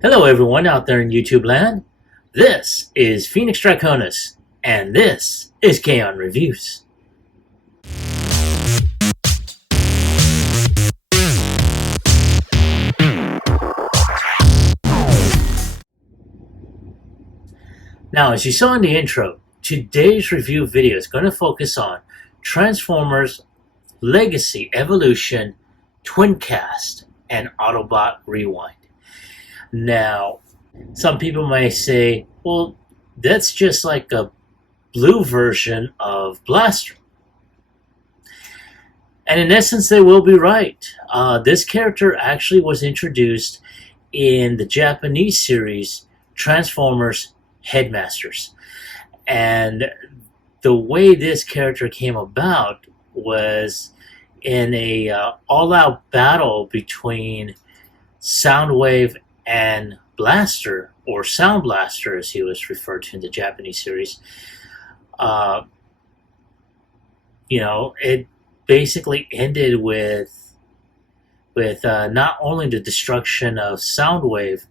Hello everyone out there in YouTube land. This is Phoenix Draconis, and this is Kaon Reviews. Now, as you saw in the intro, today's review video is going to focus on Transformers Legacy Evolution, Twincast and Autobot Rewind. Now, some people may say, well, that's just like a blue version of Blaster. And in essence, they will be right. This character actually was introduced in the Japanese series Transformers Headmasters. And the way this character came about was in a all-out battle between Soundwave and Blaster, or Sound Blaster as he was referred to in the Japanese series. It basically ended with not only the destruction of Soundwave,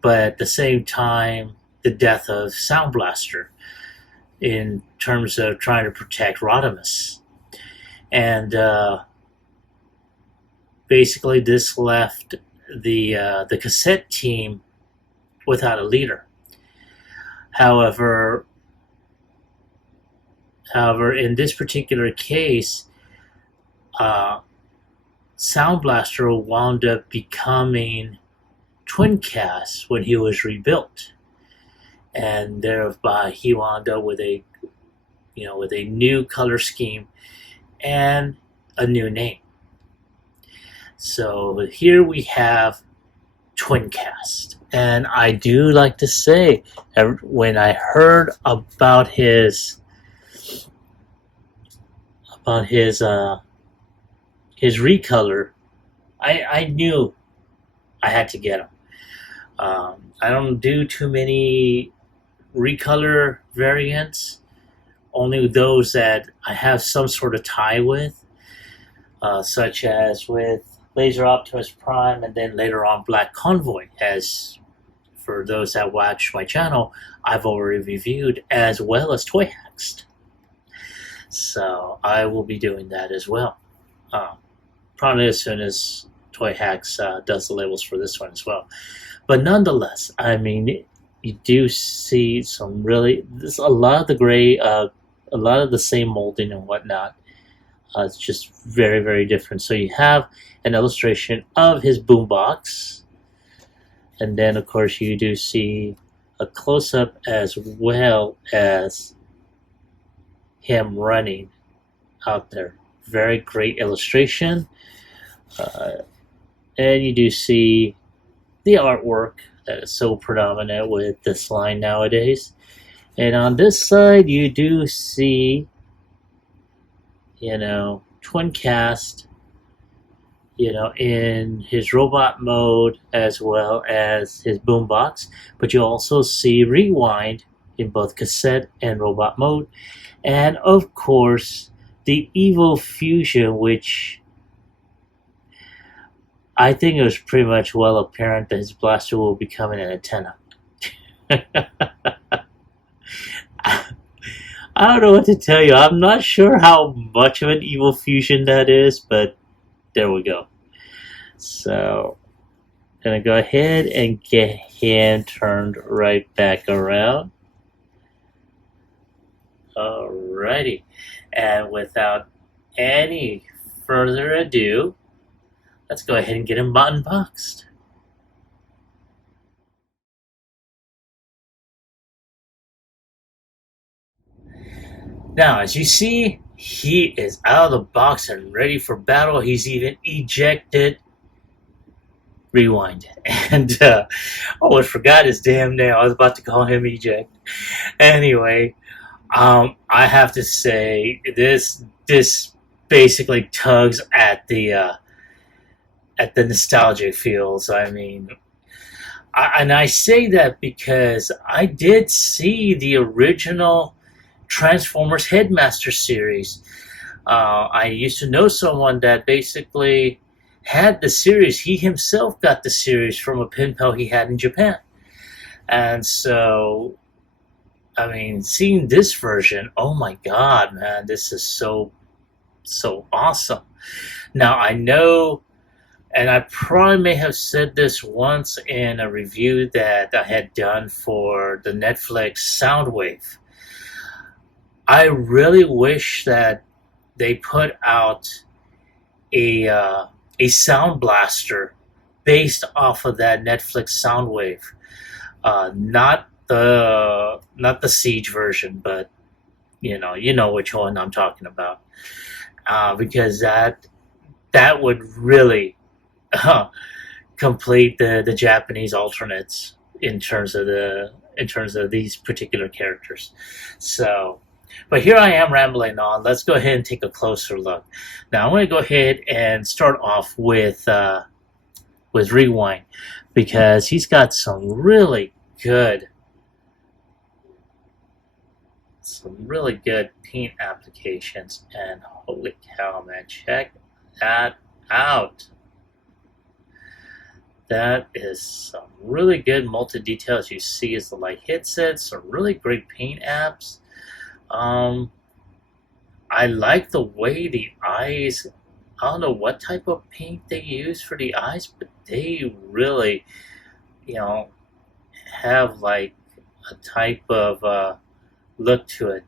but at the same time the death of Sound Blaster in terms of trying to protect Rodimus. And basically this left the cassette team without a leader. However, in this particular case, Sound Blaster wound up becoming Twincast when he was rebuilt, and thereby he wound up with a new color scheme and a new name. So here we have Twincast, and I do like to say, when I heard about his recolor, I knew I had to get him. I don't do too many recolor variants, only those that I have some sort of tie with, such as with Laser Optimus Prime, and then later on Black Convoy, as for those that watch my channel, I've already reviewed, as well as Toy Hacks. So I will be doing that as well. Probably as soon as Toy Hacks does the labels for this one as well. But nonetheless, I mean, you do see some really, there's a lot of the gray, a lot of the same molding and whatnot. It's just very, very different. So you have an illustration of his boombox, and then of course you do see a close-up as well as him running out there. Very great illustration. And you do see the artwork that is so predominant with this line nowadays. And on this side you do see Twincast, in his robot mode as well as his boombox, but you also see Rewind in both cassette and robot mode, and of course the Evo Fusion, which I think it was pretty much well apparent that his blaster will become an antenna. I don't know what to tell you. I'm not sure how much of an Evo Fusion that is, but there we go. So, I'm going to go ahead and get him turned right back around. Alrighty. And without any further ado, let's go ahead and get him unboxed. Now, as you see, he is out of the box and ready for battle. He's even ejected Rewind. And I forgot his damn name. I was about to call him Eject. Anyway, I have to say this basically tugs at the nostalgic feels. I mean, and I say that because I did see the original Transformers Headmaster series. I used to know someone that basically had the series. He himself got the series from a pen pal he had in Japan. And so, I mean, seeing this version, oh my god, man, this is so awesome. Now I know, and I probably may have said this once in a review that I had done for the Netflix Soundwave. I really wish that they put out a sound blaster based off of that Netflix Soundwave, not the Siege version, but you know which one I'm talking about, because that would really complete the Japanese alternates in terms of these particular characters. So, but here I am rambling on. Let's go ahead and take a closer look. Now I'm going to go ahead and start off with Rewind, because he's got some really good paint applications, and holy cow, man, check that out. That is some really good multi-details you see as the light hits it. Some really great paint apps. I like the way the eyes, I don't know what type of paint they use for the eyes, but they really, have like a type of look to it.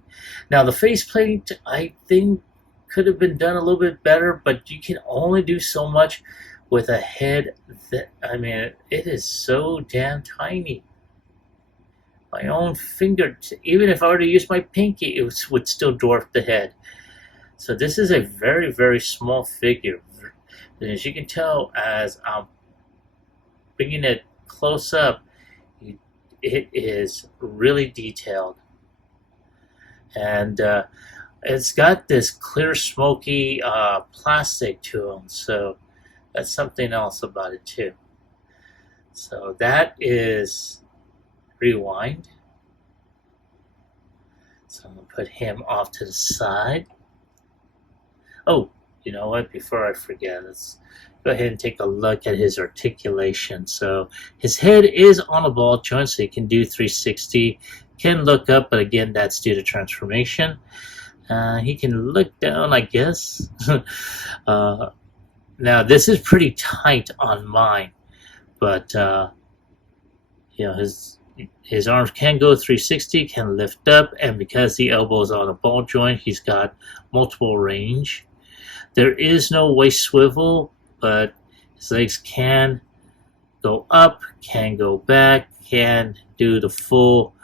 Now the face paint, I think, could have been done a little bit better, but you can only do so much with a head that, I mean, it is so damn tiny. My own finger, even if I were to use my pinky, it would still dwarf the head. So this is a very, very small figure. And as you can tell, as I'm bringing it close up, it is really detailed. And it's got this clear, smoky plastic to them. So that's something else about it too. So that is Rewind. So I'm going to put him off to the side. Oh, you know what? Before I forget, let's go ahead and take a look at his articulation. So his head is on a ball joint, so he can do 360. Can look up, but again, that's due to transformation. He can look down, I guess. Now, this is pretty tight on mine, but his arms can go 360, can lift up, and because the elbow is on a ball joint, he's got multiple range. There is no waist swivel, but his legs can go up, can go back, can do the full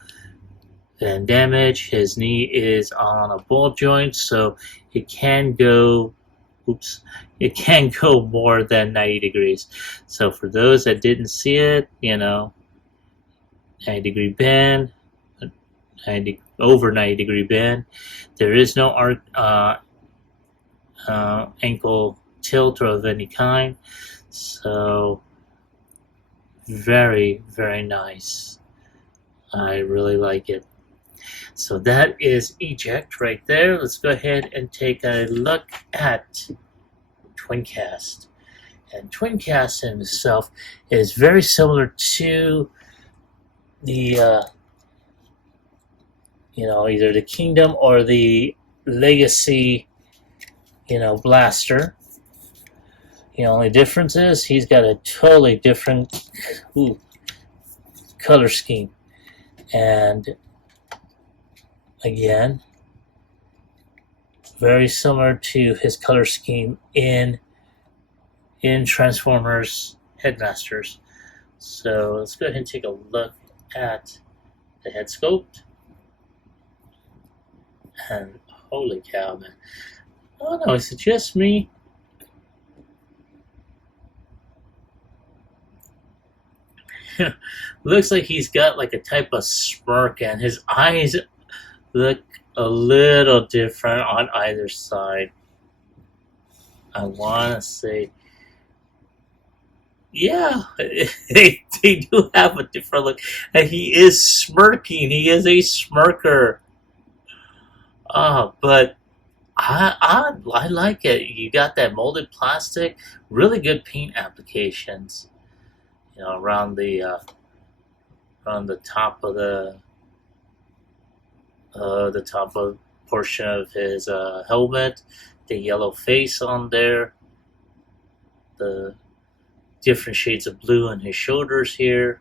and damage. His knee is on a ball joint, so it can go more than 90 degrees. So for those that didn't see it, 90-degree bend, over 90-degree bend. There is no ankle tilt or of any kind. So very, very nice. I really like it. So that is Eject right there. Let's go ahead and take a look at Twincast. And Twincast in itself is very similar to the either the Kingdom or the Legacy blaster. The only difference is he's got a totally different color scheme, and again, very similar to his color scheme in Transformers Headmasters. So let's go ahead and take a look at the head sculpt. And holy cow, man. Oh no, is it just me? Looks like he's got like a type of smirk, and his eyes look a little different on either side. I want to say, yeah, they do have a different look. And he is smirking. He is a smirker. But I like it. You got that molded plastic, really good paint applications. You know, around the top of portion of his helmet, the yellow face on there, the different shades of blue on his shoulders here.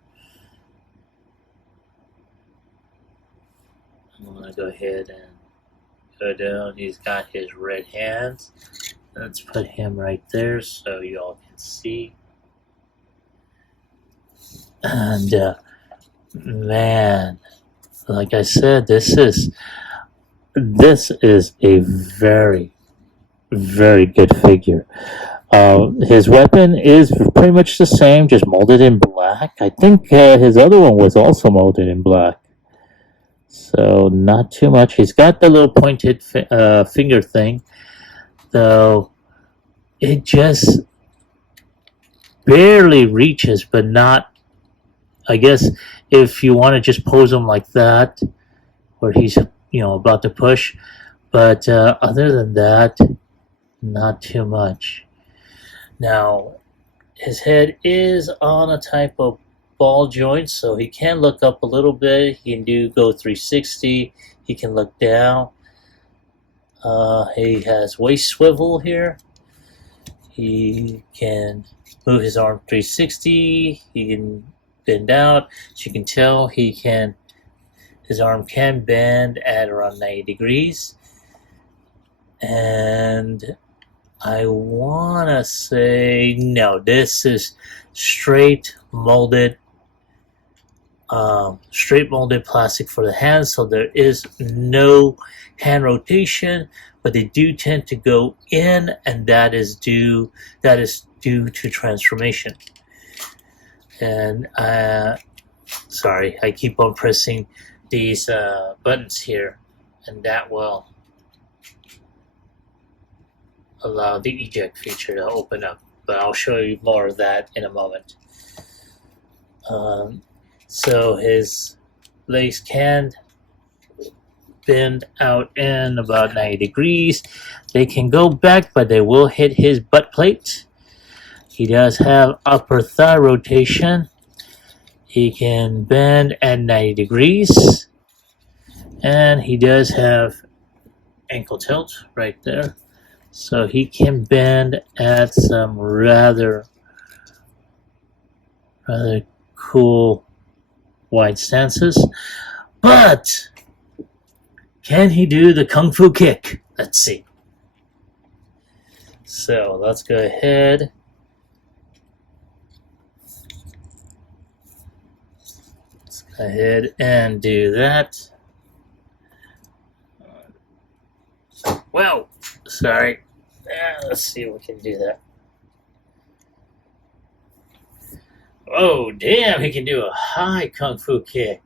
I'm gonna go ahead and go down. He's got his red hands. Let's put him right there so you all can see. And man, like I said, this is a very, very good figure. His weapon is pretty much the same, just molded in black. I think his other one was also molded in black. So not too much. He's got the little pointed finger thing, though it just barely reaches, but not. I guess if you want to just pose him like that, where he's about to push, but other than that, not too much. Now, his head is on a type of ball joint, so he can look up a little bit. He can go 360. He can look down. He has waist swivel here. He can move his arm 360. He can bend out. As you can tell, his arm can bend at around 90 degrees. And I want to say, no, this is straight molded plastic for the hands, so there is no hand rotation, but they do tend to go in, and that is due to transformation. And sorry, I keep on pressing these buttons here, and that will allow the eject feature to open up, but I'll show you more of that in a moment. So his legs can bend out in about 90 degrees. They can go back, but they will hit his butt plate. He does have upper thigh rotation. He can bend at 90 degrees. And he does have ankle tilt right there. So he can bend at some rather cool wide stances. But can he do the Kung Fu kick? Let's see. So let's go ahead. Let's go ahead and do that. Well, sorry. Let's see if we can do that. Oh, damn, he can do a high Kung Fu kick.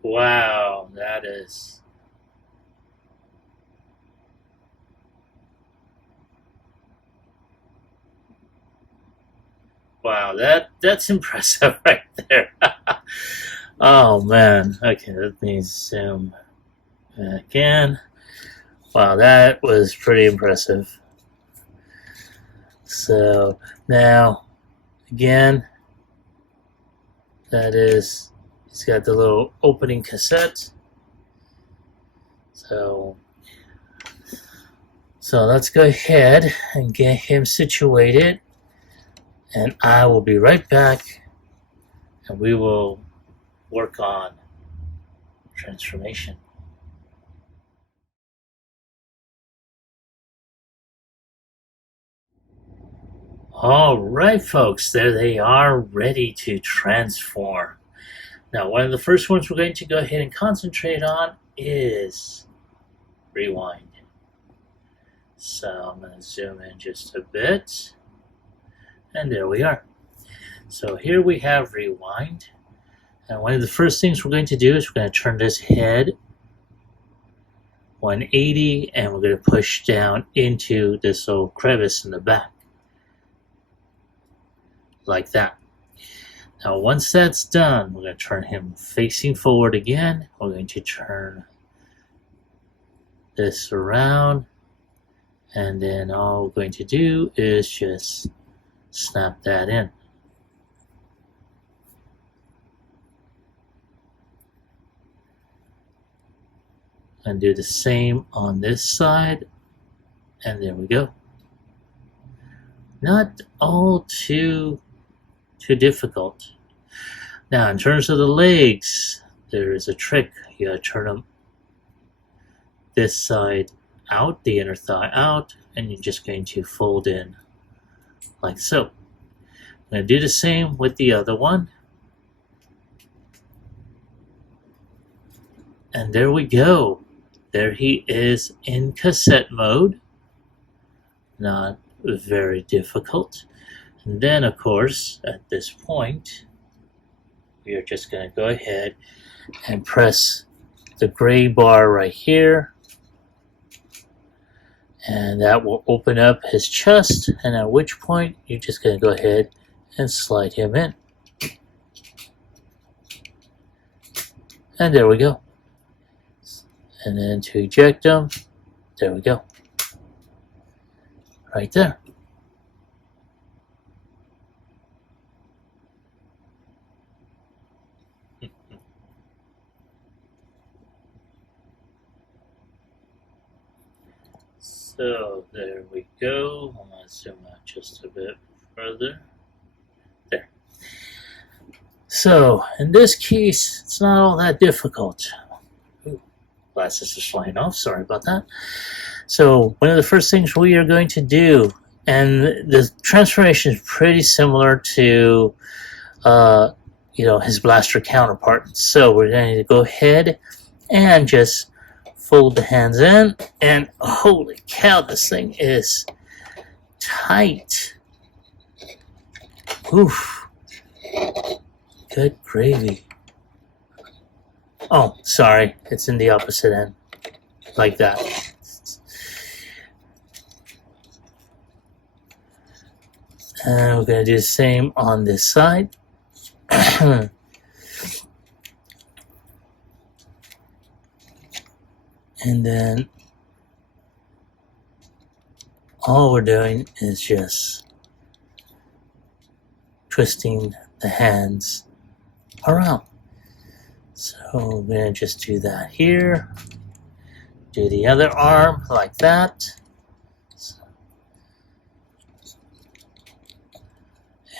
Wow, that is... Wow, that's impressive right there. Oh, man. Okay, let me zoom back in. Wow, that was pretty impressive. So, now, again, that is, he's got the little opening cassette. So let's go ahead and get him situated. And I will be right back, and we will work on transformation. All right, folks, there they are, ready to transform. Now, one of the first ones we're going to go ahead and concentrate on is rewind. So I'm going to zoom in just a bit. And there we are. So here we have rewind. And one of the first things we're going to do is we're going to turn this head 180, and we're going to push down into this little crevice in the back. Like that. Now once that's done, we're going to turn him facing forward again. We're going to turn this around, and then all we're going to do is just snap that in. And do the same on this side, and there we go. Not all too difficult. Now in terms of the legs, there is a trick. You gotta turn them this side out, the inner thigh out, and you're just going to fold in like so. I'm going to do the same with the other one. And there we go. There he is in cassette mode. Not very difficult. And then, of course, at this point, we are just going to go ahead and press the gray bar right here. And that will open up his chest. And at which point, you're just going to go ahead and slide him in. And there we go. And then to eject him, there we go. Right there. So there we go. I'm going to zoom out just a bit further. There. So in this case, it's not all that difficult. Ooh, glasses are flying off. Sorry about that. So one of the first things we are going to do, and the transformation is pretty similar to, his blaster counterpart. So we're going to go ahead and just fold the hands in, and holy cow, this thing is tight. Oof. Good gravy. Oh, sorry, it's in the opposite end, like that. And we're going to do the same on this side. And then all we're doing is just twisting the hands around. So we're going to just do that here. Do the other arm like that.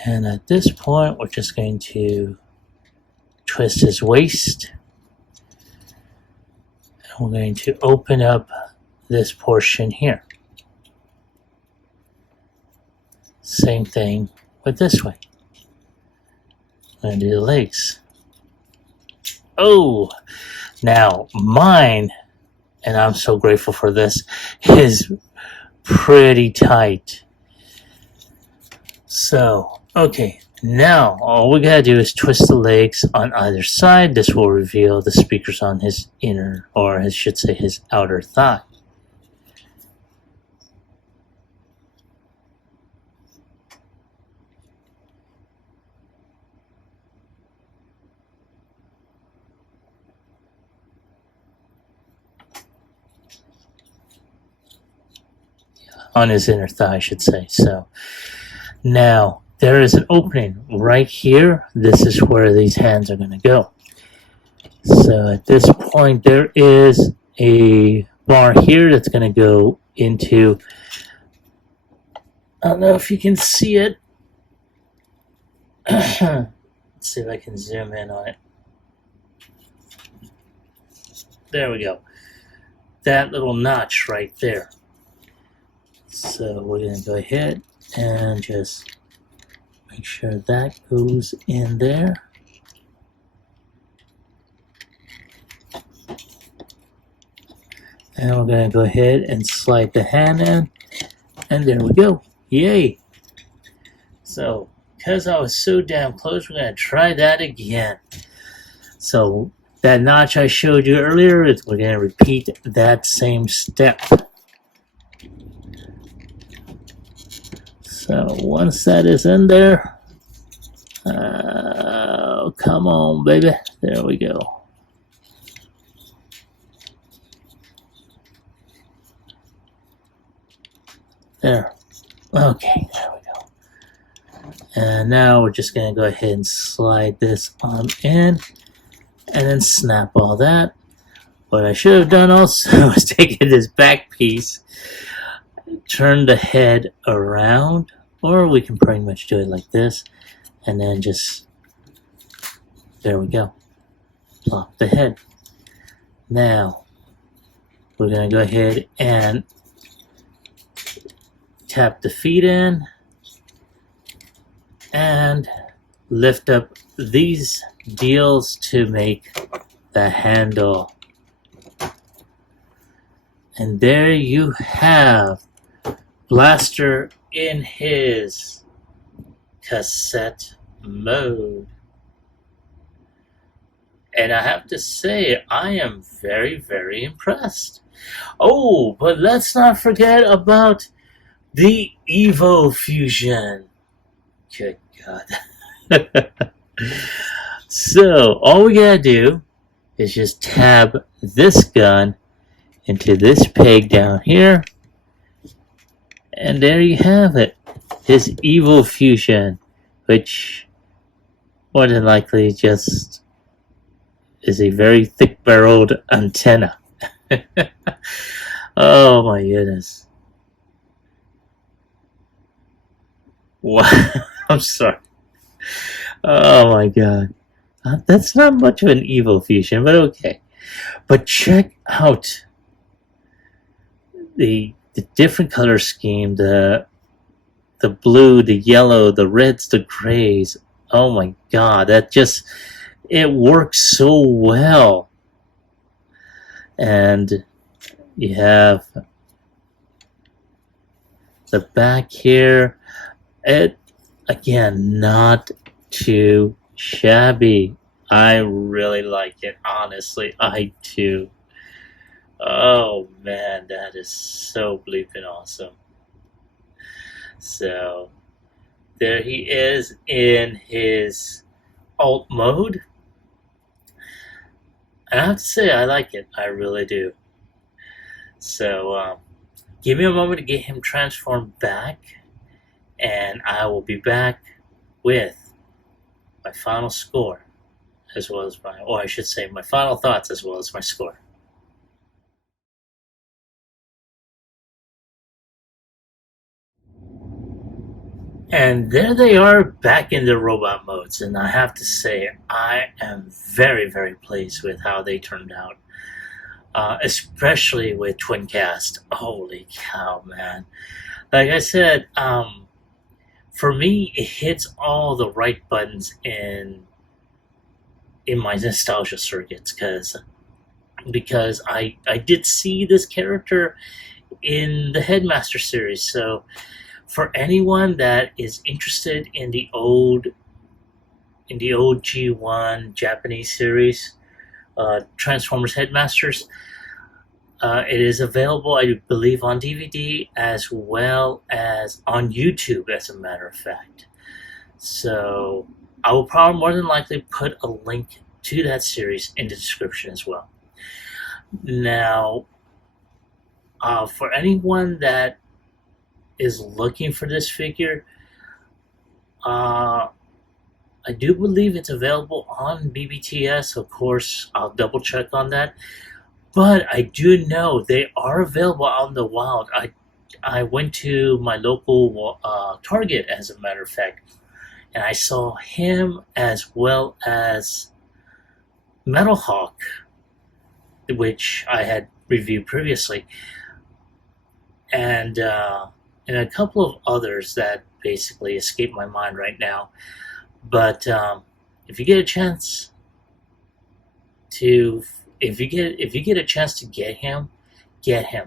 And at this point, we're just going to twist his waist. And we're going to open up this portion here. Same thing with this way. I'm going to do the legs. Oh, now mine, and I'm so grateful for this, is pretty tight. So, okay, now all we gotta do is twist the legs on either side. This will reveal the speakers on his inner, or I should say his outer thigh. On his inner thigh, I should say. So now there is an opening right here. This is where these hands are going to go. So at this point, there is a bar here that's going to go into, I don't know if you can see it. Let's see if I can zoom in on it. There we go. That little notch right there. So we're going to go ahead and just make sure that goes in there. And we're going to go ahead and slide the hand in. And there we go. Yay! So, because I was so damn close, we're going to try that again. So, that notch I showed you earlier, we're going to repeat that same step. So once that is in there, Oh, come on, baby. There we go. There. Okay, there we go. And now we're just going to go ahead and slide this on in and then snap all that. What I should have done also was taken this back piece, turn the head around, or we can pretty much do it like this, and then just, there we go, plop the head. Now, we're going to go ahead and tap the feet in and lift up these deals to make the handle. And there you have Blaster in his cassette mode. And I have to say, I am very, very impressed. Oh, but let's not forget about the Evo Fusion. Good God. So, all we gotta do is just tab this gun into this peg down here, and there you have it, his Evo Fusion, which more than likely just is a very thick-barreled antenna. Oh my goodness. Wow. I'm sorry. Oh my god. That's not much of an Evo Fusion, but okay. But check out the different color scheme, the blue, the yellow, the reds, the grays. Oh my god, that just, it works so well. And you have the back here. It, again, not too shabby. I really like it, honestly. I do. Oh man, that is so bleeping awesome. So, there he is in his alt mode. And I have to say, I like it. I really do. So, give me a moment to get him transformed back, and I will be back with my final score, as well as my, or I should say, my final thoughts as well as my score. And there they are back in the robot modes, and I have to say, I am very, very pleased with how they turned out. Especially with Twincast. Holy cow, man. Like I said, for me, it hits all the right buttons in my nostalgia circuits, because I did see this character in the Headmaster series. So for anyone that is interested in the old G1 Japanese series, Transformers Headmasters, it is available, I believe, on DVD as well as on YouTube, as a matter of fact. So I will probably more than likely put a link to that series in the description as well. Now, for anyone that is looking for this figure, I do believe it's available on BBTS. Of course, I'll double check on that. But I do know they are available out in the wild. I went to my local Target, as a matter of fact, and I saw him as well as Metal Hawk, which I had reviewed previously, and a couple of others that basically escape my mind right now. But if you get a chance to, if you get a chance to get him,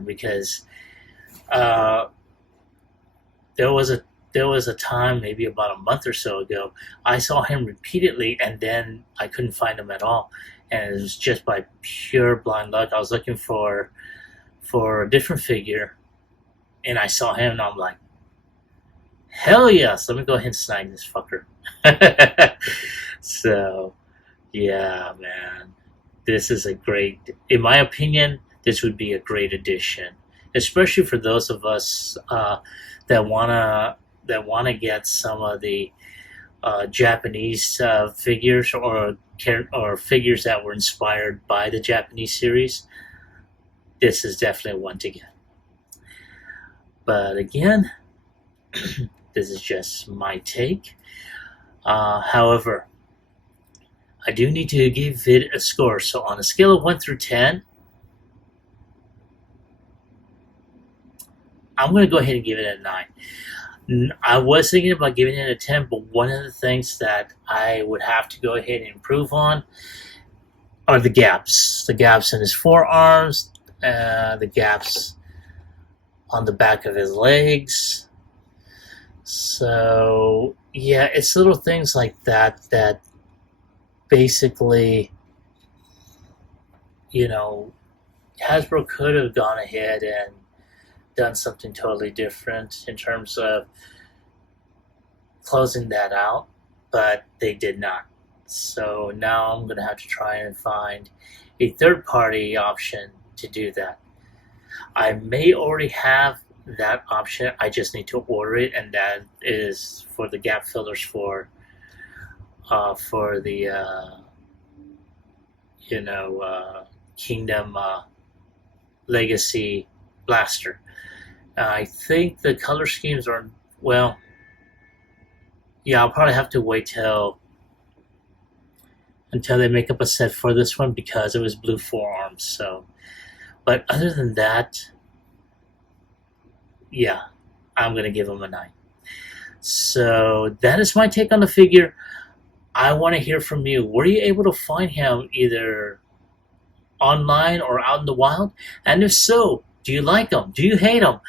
because there was a time, maybe about a month or so ago, I saw him repeatedly, and then I couldn't find him at all, and it was just by pure blind luck. I was looking for a different figure, and I saw him, and I'm like, hell yes, let me go ahead and snag this fucker. So, yeah, man, this is a great, in my opinion, this would be a great addition, especially for those of us that wanna get some of the Japanese figures or figures that were inspired by the Japanese series. This is definitely one to get. But again, this is just my take. However, I do need to give it a score. So on a scale of 1 through 10, I'm going to go ahead and give it a 9. I was thinking about giving it a 10, but one of the things that I would have to go ahead and improve on are the gaps. The gaps in his forearms, the gaps on the back of his legs. So, yeah, it's little things like that that basically, Hasbro could have gone ahead and done something totally different in terms of closing that out, but they did not. So now I'm going to have to try and find a third-party option to do that. I may already have that option. I just need to order it, and that is for the gap fillers for the Kingdom Legacy Blaster. I think the color schemes are, well, yeah, I'll probably have to wait until they make up a set for this one because it was blue forearms. So, but other than that, yeah, I'm gonna give him a 9. So that is my take on the figure. I want to hear from you. Were you able to find him either online or out in the wild? And if so, do you like him? Do you hate him?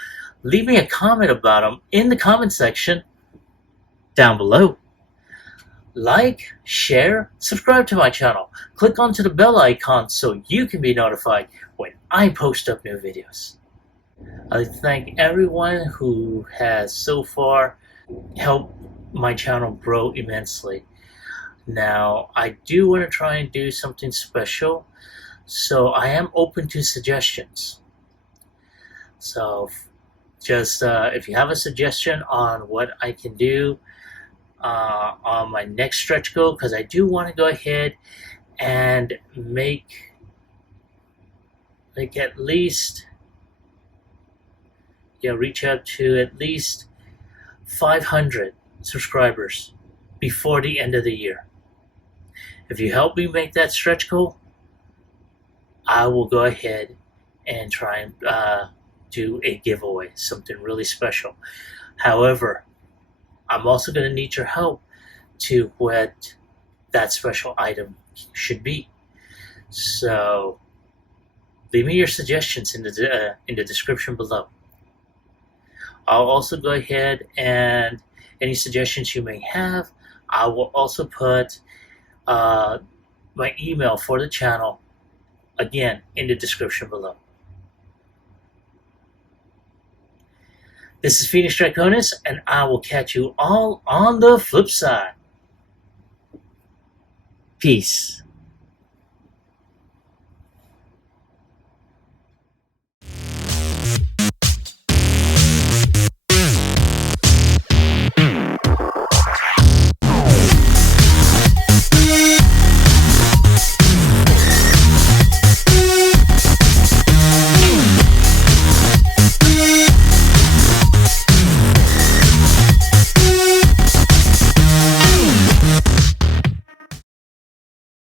Leave me a comment about him in the comment section down below. Like, share, subscribe to my channel. Click onto the bell icon so you can be notified when I post up new videos. I thank everyone who has so far helped my channel grow immensely. Now, I do want to try and do something special, so I am open to suggestions. So, just if you have a suggestion on what I can do on my next stretch goal, because I do want to go ahead and make at least, reach out to at least 500 subscribers before the end of the year. If you help me make that stretch goal, I will go ahead and try and do a giveaway, something really special. However, I'm also going to need your help to what that special item should be. So leave me your suggestions in the description below. I'll also go ahead and any suggestions you may have, I will also put my email for the channel again in the description below. This is Phoenix Draconis, and I will catch you all on the flip side. Peace.